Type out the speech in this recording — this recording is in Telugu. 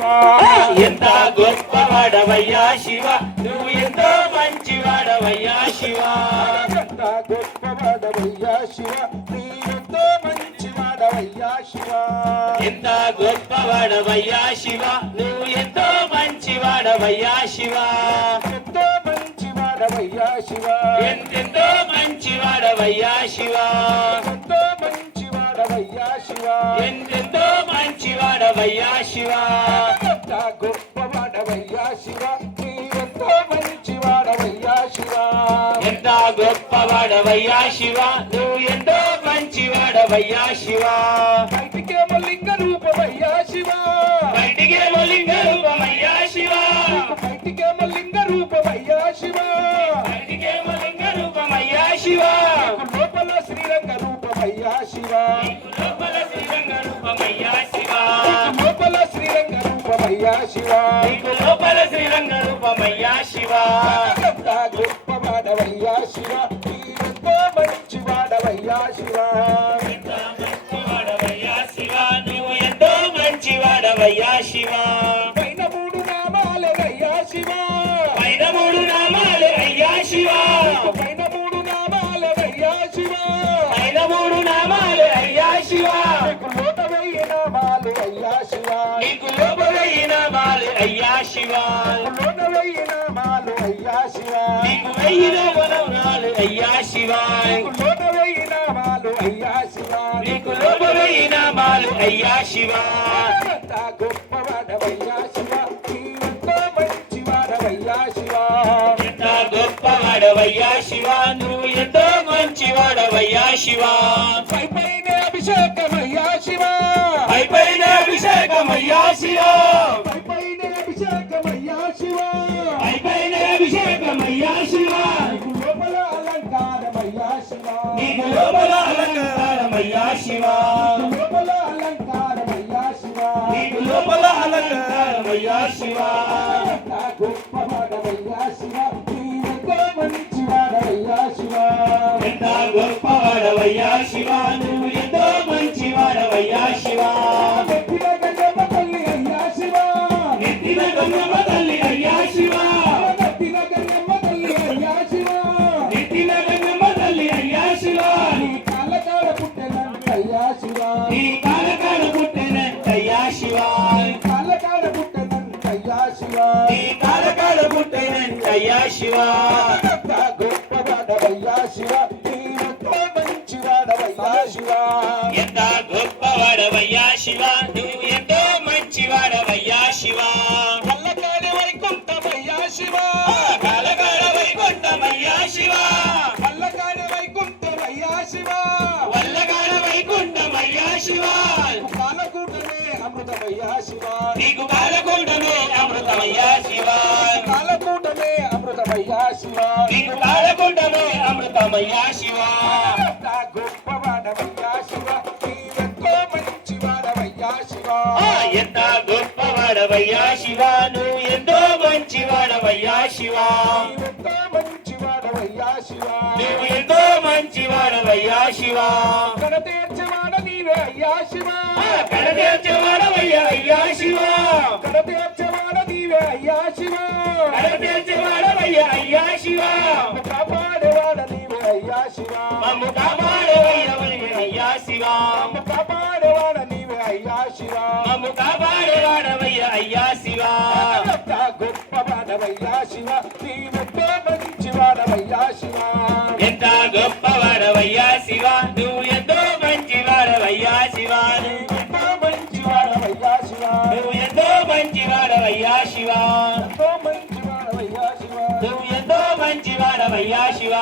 ఎంత గొప్పవాడవయ్యా శివ. నువ్వు ఎంతో మంచివాడవయ్యా శివ. ఎంత గొప్పవాడవయ్యా శివ. నీవెంతో మంచివాడవయ్యా శివ. ఎంత గొప్పవాడవయ్యా శివ. నువ్వు ఎంతో మంచివాడవయ్యా శివ. ఎంతో మంచివాడవయ్యా శివ. ఎంతెంతో మంచివాడవయ్యా శివ. ఎంతో మంచివాడవయ్యా శివ. ఎంతెంతో మంచివాడవయ్యా శివ. ఎంత గొప్పవాడవయ్యా శివ. నీవెంతో మంచివాడవయ్యా శివ. ఎంత గొప్పవాడవయ్యా శివ. నువ్వు ఎంతో మంచివాడవయ్యా శివ. బయటికేమో లింగ రూపమయ్యా శివ. బయటికేమో లింగ రూపమయ్యా శివ. బయటికేమో లింగ రూపమయ్యా శివ. బయటికేమో లింగ రూపమయ్యా శివ. లోపల శ్రీరంగ రూపమయ్యా శివ. లోపల శ్రీరంగ రూపమయ్యా శివ. శివ. నీకు లోపల శ్రీరంగ రూపమయ్యా శివ. ఎంత గొప్పవాడవయ్యా శివ. నీవెంతో శివ. ఎంత మంచివాడవయ్యా శివ. నువ్వు ఎంతో శివ. పైన మూడు నామాలయ్యా శివ. పైన మూడు నామాలు అయ్యా శివ. పైన మూడు నామాలయ్యా శివ. పైన మూడు నామాలు శివ వెయ్యి నామాలు అయ్యా శివ నీకు వెయ్యి నామాలు అయ్యా శివ లోట వెయ్యి నామాలు అయ్యా శివ నీకు లోపలయ్య నామాలు అయ్యా శివ గొప్పవాడవయ్యా శివ నీవెంతో మంచివాడవయ్యా శివ ఎంత గొప్పవాడవయ్యా శివ నువ్వు ఎంతో మంచివాడవయ్యా శివ పై పైన అభిషేకమయ్యా శివ పై పైన అభిషేకమయ్యా శివ పై పైన లోపల అలంకారమయ్యా శివ. లోపల అలంకారమయ్యా శివ నీకు లోపల అలంకారమయ్యా శివ గొప్పవాడమయ్యా శివ నీవెంతో మంచివాడవయ్యా శివ ఎంత గొప్పవాడవయ్యా శివ నువ్వు ఎంతో మంచివాడవయ్యా శివ. పుట్టినట్టయ్యా శివ. గొప్పవాడవయ్యా శివ నీవెంతో మంచివాడవయ్యా శివ ఎంత గొప్పవాడవయ్యా శివ. నువ్వు ఎంతో మంచివాడవయ్యా శివ. కళ్ళకాడ వైకుంఠమయ్యా శివ కాలకాడ వైకుంఠమయ్యా శివ. కళ్ళకాడ వైకుంఠమయ్యా శివ. వల్లకాడ వైకుంఠమయ్యా శివ కాలకూటమే అమృతమయ్యా శివ. నీకు కాలకుంఠమే అమృతమయ్యా శివ. నీకు కాలకుంఠమే అమృతమయ్యా శివ. ఎంత గొప్పవాడవయ్యా శివ. నీవెంతో మంచివాడవయ్యా శివ. ఎంత గొప్పవాడవయ్యా శివ. నువ్వు ఎంతో మంచివాడవయ్యా శివ. నీవెంతో మంచివాడవయ్యా శివ. నువ్వు ఎంతో మంచివాడవయ్యా శివ. కడతీర్చవాడ నీవే అయ్యా శివ. మమ్ము కాపాడవయ్యా అయ్యా శివ. కాపాడేవాడ నీవే అయ్యా శివ మమ్ము కాపాడేవాడవయ్యా అయ్యా శివ. ఎంత గొప్పవాడవయ్యా శివ నీవెంతో మంచివాడవయ్యా శివ. ఎంత గొప్పవాడవయ్యా శివ నువ్వు ఎంతో మంచివాడవయ్యా శివ ఎంతో మంచివాడవయ్యా శివ. నువ్వు ఎంతో మంచివాడవయ్యా శివ ఎంతో మంచివాడవయ్యా శివ. నువ్వు ఎంతో మంచివాడవయ్యా శివ.